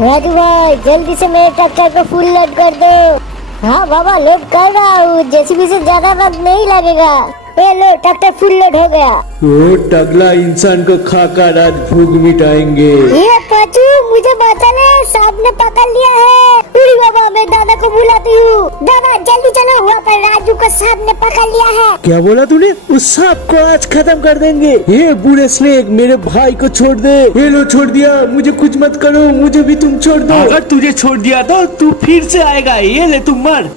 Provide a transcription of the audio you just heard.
राजू भाई जल्दी से मेरे ट्रैक्टर को फुल लोड कर दो। हाँ बाबा लोड कर रहा हूँ, जेसीबी से ज्यादा वक्त नहीं लगेगा। ये लो ट्रैक्टर फुल लोड हो गया। वो टकला इंसान को खाकर आज भूख मिटाएंगे। ये पाचू मुझे बचा ले, सांप ने पकड़ लिया है। उड़ी बाबा मैं दादा को बुलाती हूँ। दादा जल्दी चलो, वहाँ पर राजू को सांप ने पकड़ लिया है। क्या बोला तूने? उस सांप को आज खत्म कर देंगे। ये बूढ़े स्नेक मेरे भाई को छोड़ दे। ये लो छोड़ दिया, मुझे कुछ मत करो, मुझे भी तुम छोड़ दो। अगर तुझे छोड़ दिया तो तू फिर से आएगा। ये ले तुम मर।